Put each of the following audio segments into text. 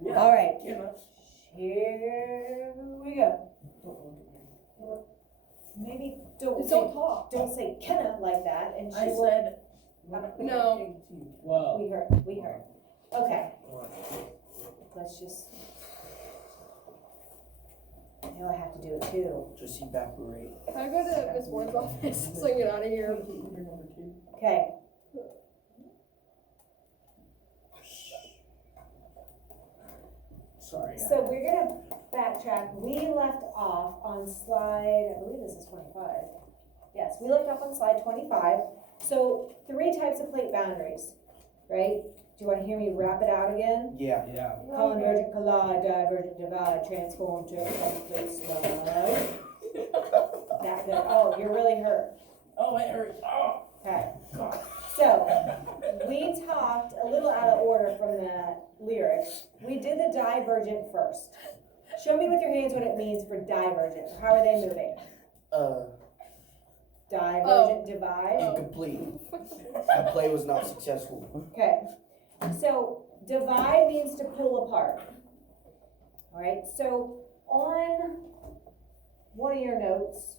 Yeah. All right. Yeah. Here we go. Maybe don't talk. Don't say Kenna like that, and she I will. said. No. Wow. We heard. Okay. Let's just. Now I have to do it too. Just evaporate. Can I go to Miss Ward's office so I can get out of here? Okay. Sorry. So we're gonna backtrack. We left off on slide, I believe this is 25. Yes, we left off on slide 25. So 3 types of plate boundaries, right? Do you want to hear me wrap it out again? Yeah. Yeah. Convergent, collide, divergent, divide, transform, to complete slide. That good. Oh, you're really hurt. Oh, it hurts. Oh. Okay. God. So, we talked a little out of order from the lyrics. We did the divergent first. Show me with your hands what it means for divergent. How are they moving? Divergent, divide. Incomplete. That play was not successful. Okay. So, divide means to pull apart. All right. So, on one of your notes,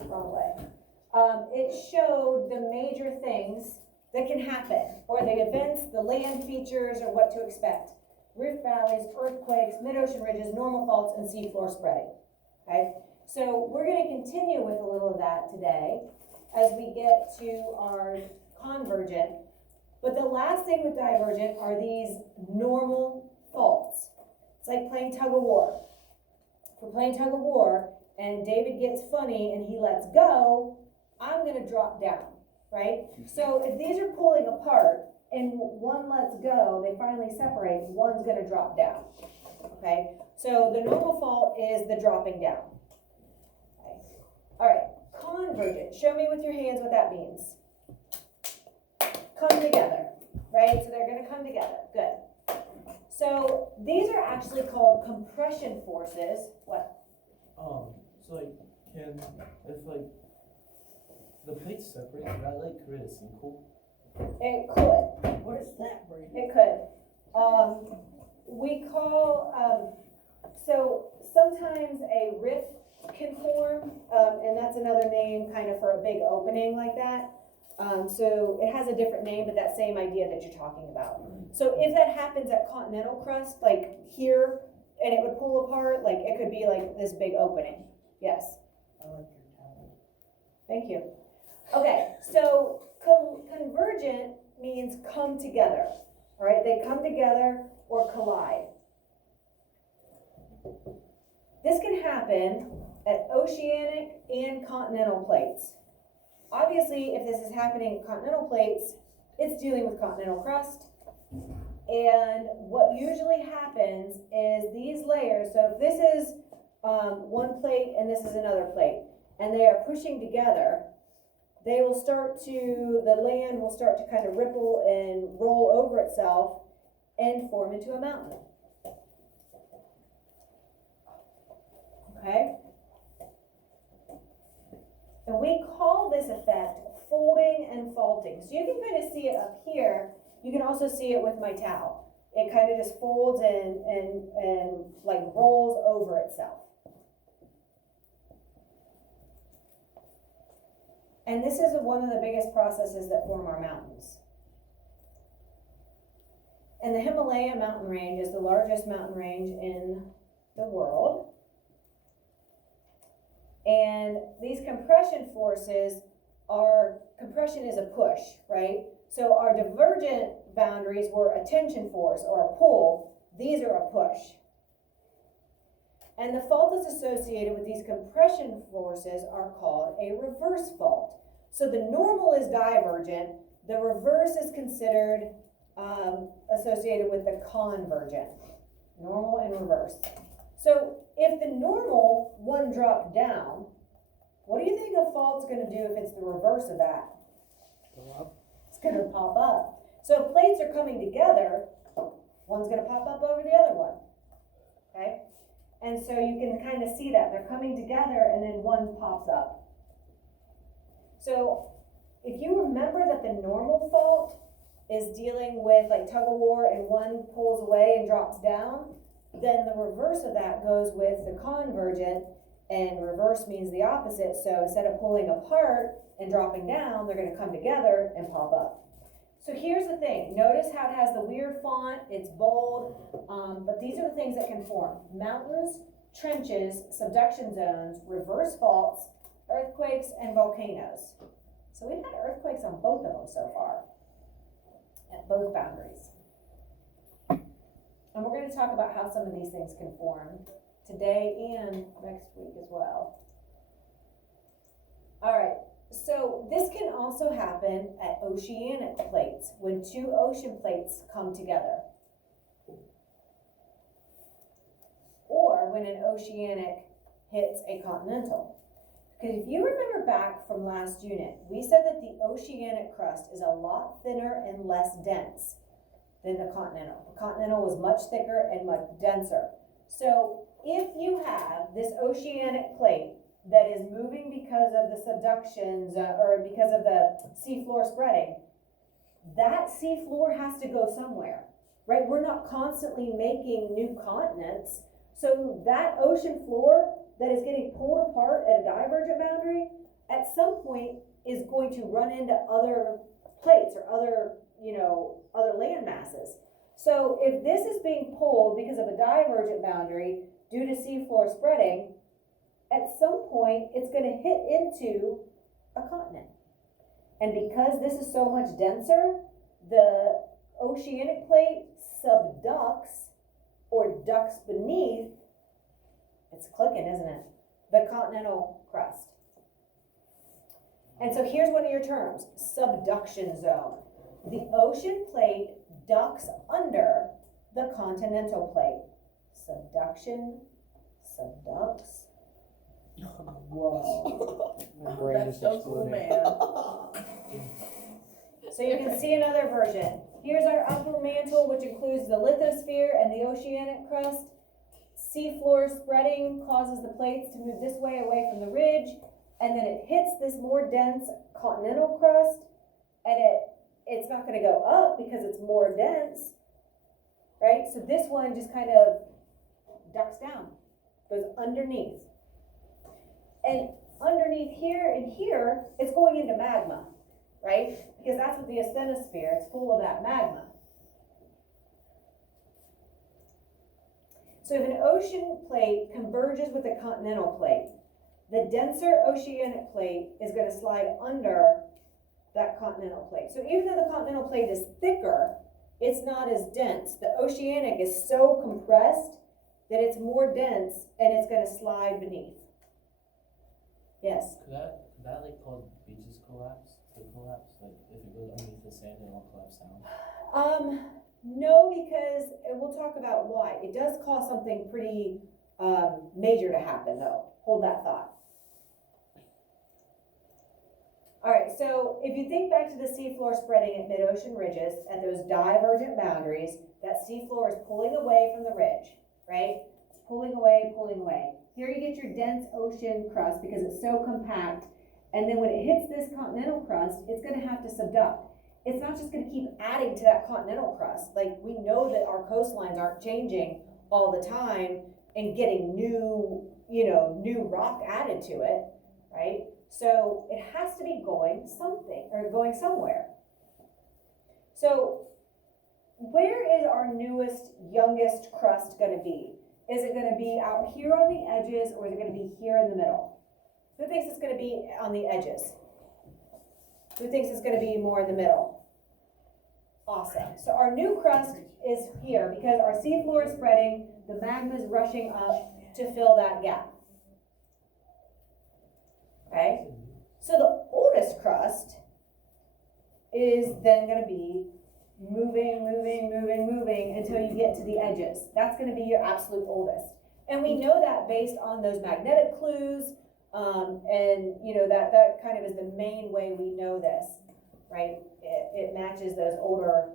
wrong way. It showed the major things that can happen, or the events, the land features, or what to expect. Rift valleys, earthquakes, mid-ocean ridges, normal faults, and seafloor spreading. Okay? So we're going to continue with a little of that today as we get to our convergent. But the last thing with divergent are these normal faults. It's like playing tug of war. If we're playing tug of war, and David gets funny and he lets go, I'm going to drop down, right? So if these are pulling apart and one lets go, they finally separate, one's going to drop down, okay? So the normal fault is the dropping down. Okay. All right, convergent. Show me with your hands what that means. Come together, right? So they're going to come together. Good. So these are actually called compression forces. What? So like, if like, the plates separate, could that like create a sinkhole? It could. What is that, Brady? It could. We call, so sometimes a rift can form, and that's another name kind of for a big opening like that. So it has a different name, but that same idea that you're talking about. So if that happens at continental crust, like here, and it would pull apart, like it could be like this big opening. Yes. I like your talent. Thank you. Okay, so convergent means come together. All right, they come together or collide. This can happen at oceanic and continental plates. Obviously, if this is happening at continental plates, it's dealing with continental crust. And what usually happens is these layers, so if this is one plate and this is another plate, and they are pushing together, they will start to, the land will start to kind of ripple and roll over itself and form into a mountain. Okay? And we call this effect folding and faulting. So you can kind of see it up here. You can also see it with my towel. It kind of just folds and like rolls over itself. And this is one of the biggest processes that form our mountains. And the Himalaya mountain range is the largest mountain range in the world. And these compression forces are, compression is a push, right? So our divergent boundaries were a tension force or a pull. These are a push. And the fault that's associated with these compression forces are called a reverse fault. So the normal is divergent, the reverse is considered associated with the convergent. Normal and reverse. So if the normal one dropped down, what do you think a fault's going to do if it's the reverse of that? Go up. It's going to pop up. So if plates are coming together, one's going to pop up over the other one. Okay? And so you can kind of see that. They're coming together and then one pops up. So if you remember that the normal fault is dealing with like tug of war and one pulls away and drops down, then the reverse of that goes with the convergent, and reverse means the opposite. So instead of pulling apart and dropping down, they're gonna come together and pop up. So here's the thing, notice how it has the weird font, it's bold, but these are the things that can form: mountains, trenches, subduction zones, reverse faults, earthquakes, and volcanoes. So we've had earthquakes on both of them so far, at both boundaries. And we're gonna talk about how some of these things can form today and next week as well. All right, so this can also happen at oceanic plates, when two ocean plates come together. Or when an oceanic hits a continental. Because if you remember back from last unit, we said that the oceanic crust is a lot thinner and less dense than the continental. The continental was much thicker and much denser. So if you have this oceanic plate that is moving because of the subductions or because of the seafloor spreading, that seafloor has to go somewhere, right? We're not constantly making new continents. So that ocean floor that is getting pulled apart at a divergent boundary, at some point is going to run into other plates or other, other land masses. So if this is being pulled because of a divergent boundary due to seafloor spreading, at some point it's going to hit into a continent. And because this is so much denser, the oceanic plate subducts or ducks beneath, it's clicking, isn't it? The continental crust. And so here's one of your terms, subduction zone. The ocean plate ducks under the continental plate. Subduction, subducts. Whoa. My brain That's is so cool, exploding. man. So you can see another version. Here's our upper mantle, which includes the lithosphere and the oceanic crust. Seafloor spreading causes the plates to move this way away from the ridge, and then it hits this more dense continental crust, and it's not going to go up because it's more dense, right? So this one just kind of ducks down, goes underneath. And underneath here and here, it's going into magma, right? Because that's what the asthenosphere, it's full of that magma. So if an ocean plate converges with a continental plate, the denser oceanic plate is going to slide under that continental plate. So even though the continental plate is thicker, it's not as dense. The oceanic is so compressed that it's more dense and it's going to slide beneath. Yes? Could that like cause beaches collapse? To collapse? Like if it goes underneath the sand, it won't collapse down? No, because we'll talk about why. It does cause something pretty major to happen, though. Hold that thought. All right, so if you think back to the seafloor spreading at mid-ocean ridges, at those divergent boundaries, that seafloor is pulling away from the ridge, right? It's pulling away, pulling away. Here you get your dense ocean crust because it's so compact, and then when it hits this continental crust, it's going to have to subduct. It's not just going to keep adding to that continental crust. Like, we know that our coastlines aren't changing all the time and getting new rock added to it, right? So it has to be going something or going somewhere. So where is our newest, youngest crust going to be? Is it going to be out here on the edges, or is it going to be here in the middle? Who thinks it's going to be on the edges? Who thinks it's going to be more in the middle? Awesome. So our new crust is here because our seafloor is spreading, the magma is rushing up to fill that gap. Okay? So the oldest crust is then going to be moving until you get to the edges. That's going to be your absolute oldest. And we know that based on those magnetic clues, and that kind of is the main way we know this, right? It matches those older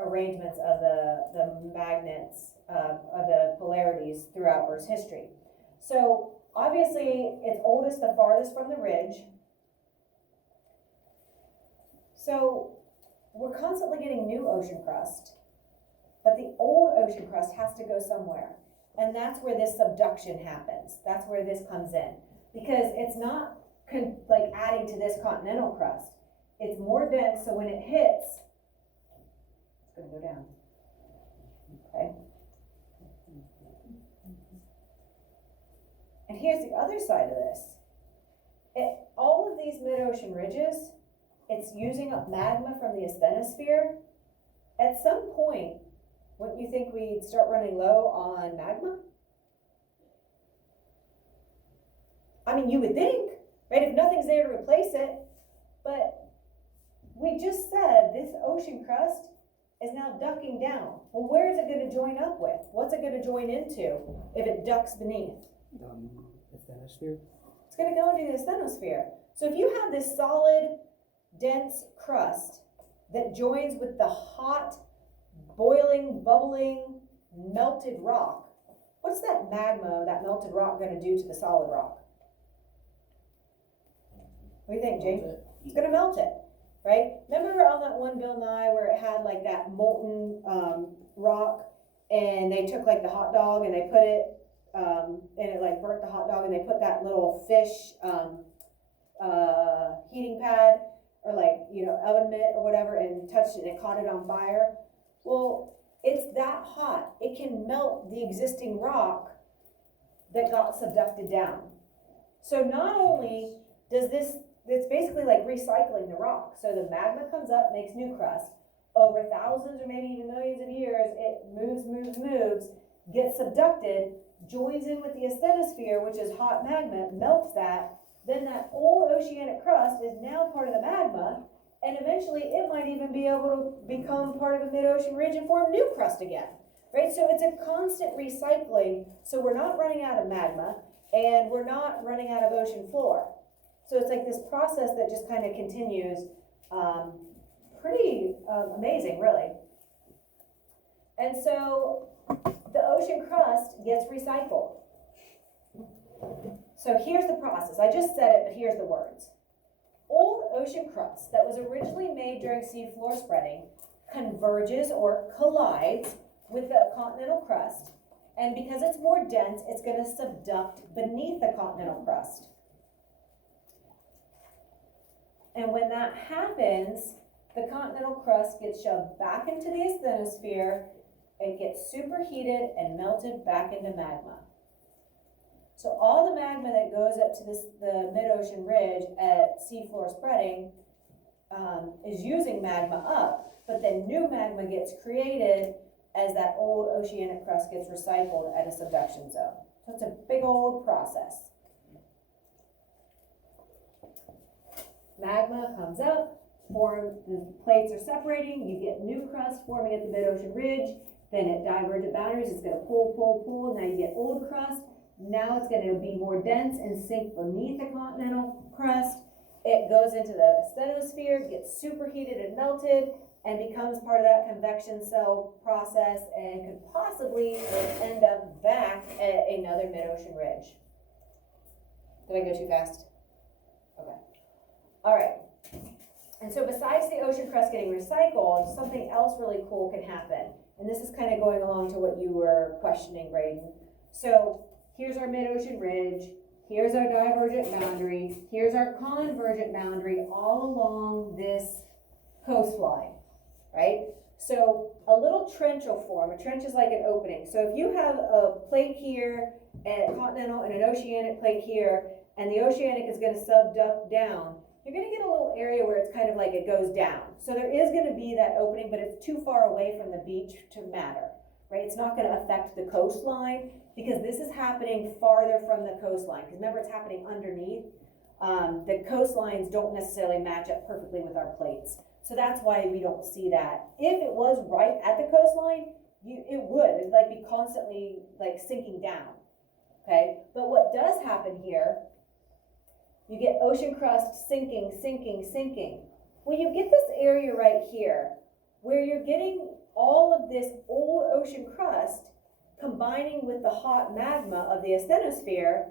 arrangements of the magnets of the polarities throughout Earth's history. So obviously it's oldest the farthest from the ridge. So we're constantly getting new ocean crust, but the old ocean crust has to go somewhere. And that's where this subduction happens. That's where this comes in. Because it's not like adding to this continental crust. It's more dense, so when it hits, it's gonna go down. Okay? And here's the other side of this. All of these mid-ocean ridges, it's using up magma from the asthenosphere. At some point, wouldn't you think we'd start running low on magma? I mean, you would think, right, if nothing's there to replace it, but we just said this ocean crust is now ducking down. Well, where is it going to join up with? What's it going to join into if it ducks beneath? Asthenosphere. It's going to go into the asthenosphere. So if you have this solid, dense crust that joins with the hot, boiling, bubbling, melted rock, what's that magma, that melted rock going to do to the solid rock? What do you think, Jane? It's going to melt it, right? Remember on that one Bill Nye where it had like that molten rock, and they took like the hot dog and they put it, and it like burnt the hot dog, and they put that little fish heating pad or like, you know, oven mitt or whatever, and touched it and it caught it on fire. Well, it's that hot. It can melt the existing rock that got subducted down. So not only does this, it's basically like recycling the rock. So the magma comes up, makes new crust. Over thousands or maybe even millions of years, it moves, gets subducted, joins in with the asthenosphere, which is hot magma, melts that. Then that old oceanic crust is now part of the magma, and eventually it might even be able to become part of a mid-ocean ridge and form new crust again, right? So it's a constant recycling, so we're not running out of magma, and we're not running out of ocean floor. So it's like this process that just kind of continues, pretty amazing, really. And so the ocean crust gets recycled. So here's the process. I just said it, but here's the words. Old ocean crust that was originally made during seafloor spreading converges or collides with the continental crust, and because it's more dense, it's going to subduct beneath the continental crust. And when that happens, the continental crust gets shoved back into the asthenosphere, it gets superheated and melted back into magma. So all the magma that goes up to the mid-ocean ridge at seafloor spreading is using magma up, but then new magma gets created as that old oceanic crust gets recycled at a subduction zone. So it's a big old process. Magma comes up, the plates are separating, you get new crust forming at the mid-ocean ridge, then at divergent boundaries, it's going to pull, now you get old crust. Now it's going to be more dense and sink beneath the continental crust. It goes into the asthenosphere, gets superheated and melted, and becomes part of that convection cell process, and could possibly end up back at another mid-ocean ridge. Did I go too fast? Okay. All right. And so besides the ocean crust getting recycled, something else really cool can happen. And this is kind of going along to what you were questioning, Braden. So here's our mid-ocean ridge, here's our divergent boundary, here's our convergent boundary all along this coastline, right? So a little trench will form. A trench is like an opening. So if you have a plate here, a continental and an oceanic plate here, and the oceanic is going to subduct down, you're going to get a little area where it's kind of like it goes down. So there is going to be that opening, but it's too far away from the beach to matter, right? It's not going to affect the coastline because this is happening farther from the coastline. Because remember, it's happening underneath. The coastlines don't necessarily match up perfectly with our plates. So that's why we don't see that. If it was right at the coastline, it would. It'd like be constantly like sinking down, okay? But what does happen here, you get ocean crust sinking. Well, you get this area right here where you're getting all of this old ocean crust combining with the hot magma of the asthenosphere,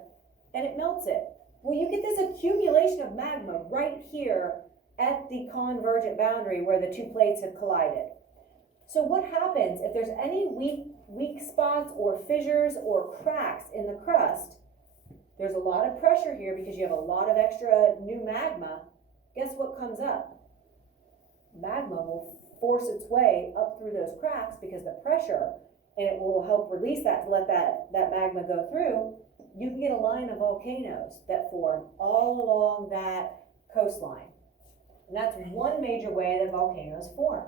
and it melts it. Well, you get this accumulation of magma right here at the convergent boundary where the two plates have collided. So what happens if there's any weak spots or fissures or cracks in the crust? There's a lot of pressure here because you have a lot of extra new magma. Guess what comes up? Magma will force its way up through those cracks because the pressure, and it will help release that to let that magma go through. You can get a line of volcanoes that form all along that coastline. And that's one major way that volcanoes form.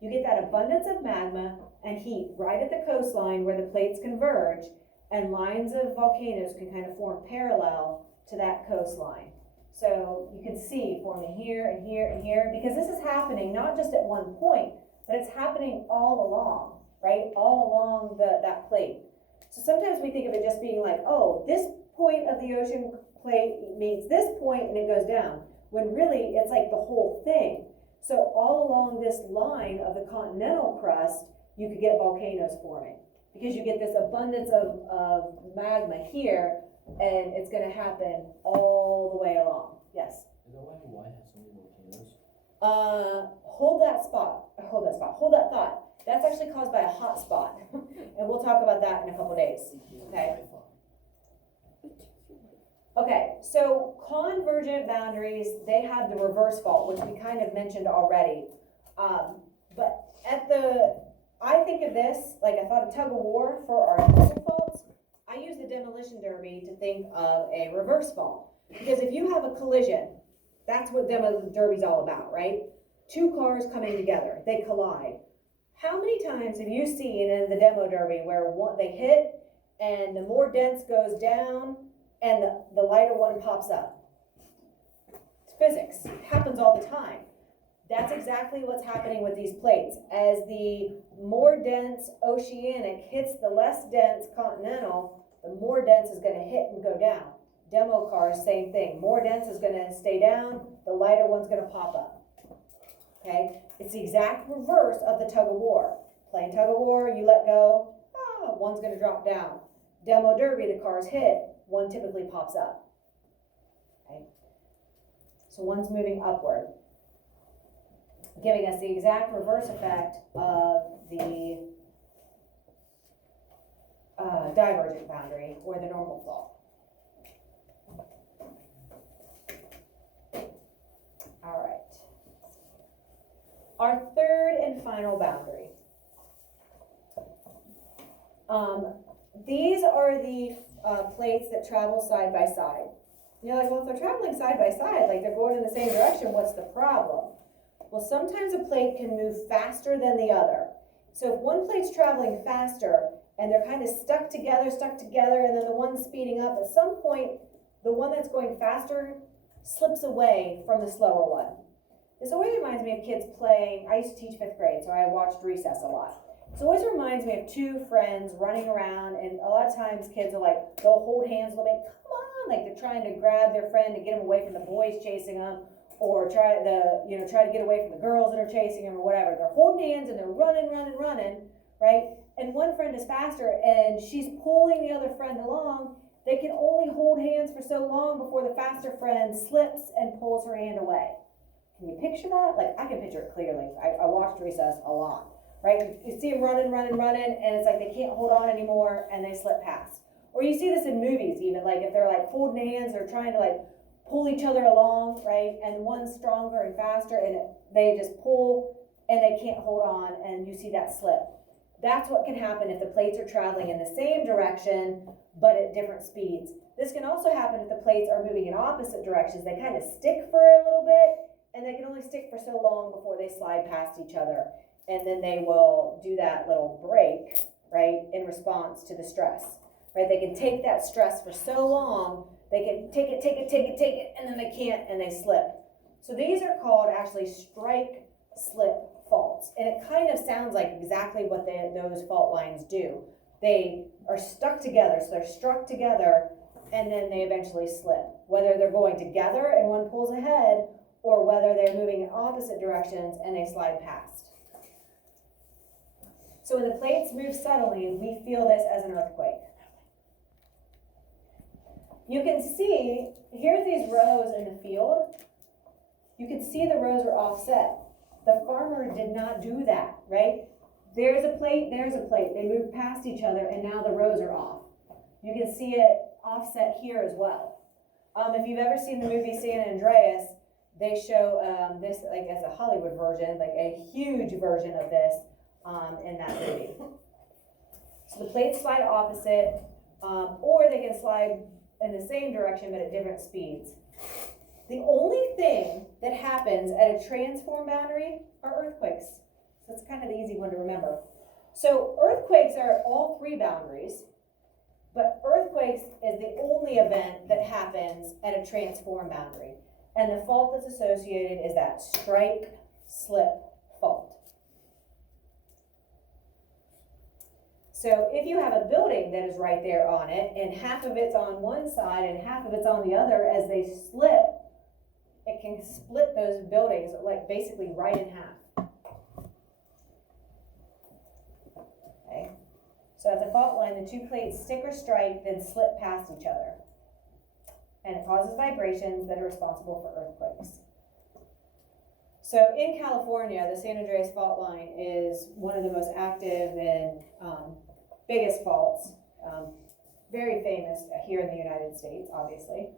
You get that abundance of magma and heat right at the coastline where the plates converge, and lines of volcanoes can kind of form parallel to that coastline. So you can see forming here and here and here, because this is happening not just at one point, but it's happening all along, right? All along that plate. So sometimes we think of it just being like, oh, this point of the ocean plate meets this point and it goes down, when really it's like the whole thing. So all along this line of the continental crust, you could get volcanoes forming, because you get this abundance of magma here, and it's going to happen all the way along. Yes? Is that why Hawaii has so many volcanoes? Hold that thought. That's actually caused by a hot spot, and we'll talk about that in a couple days. Okay? Okay, so convergent boundaries, they have the reverse fault, which we kind of mentioned already. But I think of this, like I thought of tug of war for our normal faults. I use the demolition derby to think of a reverse fault. Because if you have a collision, that's what demo derby's all about, right? Two cars coming together, they collide. How many times have you seen in the demo derby where they hit and the more dense goes down and the lighter one pops up? It's physics. It happens all the time. That's exactly what's happening with these plates. As the more dense oceanic hits the less dense continental, the more dense is going to hit and go down. Demo cars, same thing. More dense is going to stay down, the lighter one's going to pop up. Okay? It's the exact reverse of the tug of war. Playing tug of war, you let go, one's going to drop down. Demo derby, the cars hit, one typically pops up. Okay? So one's moving upward, giving us the exact reverse effect of the divergent boundary or the normal fault. All right. Our third and final boundary. These are the plates that travel side by side. You're like, well, if they're traveling side by side, like they're going in the same direction, what's the problem? Well, sometimes a plate can move faster than the other. So if one plate's traveling faster and they're kind of stuck together, and then the one speeding up, at some point, the one that's going faster slips away from the slower one. This always reminds me of kids playing. I used to teach 5th grade, so I watched Recess a lot. So it always reminds me of two friends running around, and a lot of times kids are like, they'll hold hands a little bit, come on, like they're trying to grab their friend to get them away from the boys chasing them, or try to get away from the girls that are chasing them or whatever. They're holding hands and they're running, right? And one friend is faster and she's pulling the other friend along. They can only hold hands for so long before the faster friend slips and pulls her hand away. Can you picture that? Like, I can picture it clearly. I watched Recess a lot, right? You see them running, and it's like they can't hold on anymore and they slip past. Or you see this in movies even, like if they're like holding hands, they're trying to like pull each other along, right? And one's stronger and faster and they just pull and they can't hold on and you see that slip. That's what can happen if the plates are traveling in the same direction but at different speeds. This can also happen if the plates are moving in opposite directions. They kind of stick for a little bit and they can only stick for so long before they slide past each other. And then they will do that little break, right, in response to the stress, right? They can take that stress for so long, they can take it, and then they can't, and they slip. So these are called actually strike-slip faults. And it kind of sounds like exactly what those fault lines do. They are stuck together, so they're struck together, and then they eventually slip. Whether they're going together and one pulls ahead, or whether they're moving in opposite directions and they slide past. So when the plates move subtly, we feel this as an earthquake. You can see, here's these rows in the field. you can see the rows are offset. The farmer did not do that, right? There's a plate, they move past each other and now the rows are off. You can see it offset here as well. If you've ever seen the movie San Andreas, they show this like as a Hollywood version, like a huge version of this in that movie. So the plates slide opposite, or they can slide in the same direction but at different speeds. The only thing that happens at a transform boundary are earthquakes. So that's kind of the easy one to remember. So earthquakes are at all three boundaries, but earthquakes is the only event that happens at a transform boundary. And the fault that's associated is that strike slip fault. So if you have a building that is right there on it, and half of it's on one side and half of it's on the other, as they slip, it can split those buildings like basically right in half. Okay. So at the fault line, the two plates stick or strike, then slip past each other. And it causes vibrations that are responsible for earthquakes. So in California, the San Andreas fault line is one of the most active and biggest faults. Very famous here in the United States, obviously.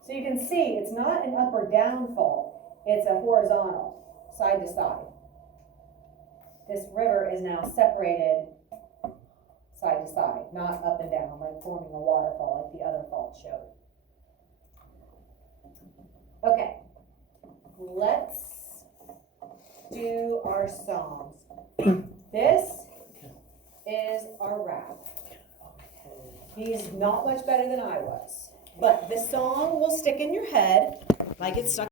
So you can see it's not an up or down fault, it's a horizontal, side to side. This river is now separated side to side, not up and down, like forming a waterfall like the other fault showed. Okay, let's do our songs. This is our rap. He's not much better than I was, but the song will stick in your head like it's stuck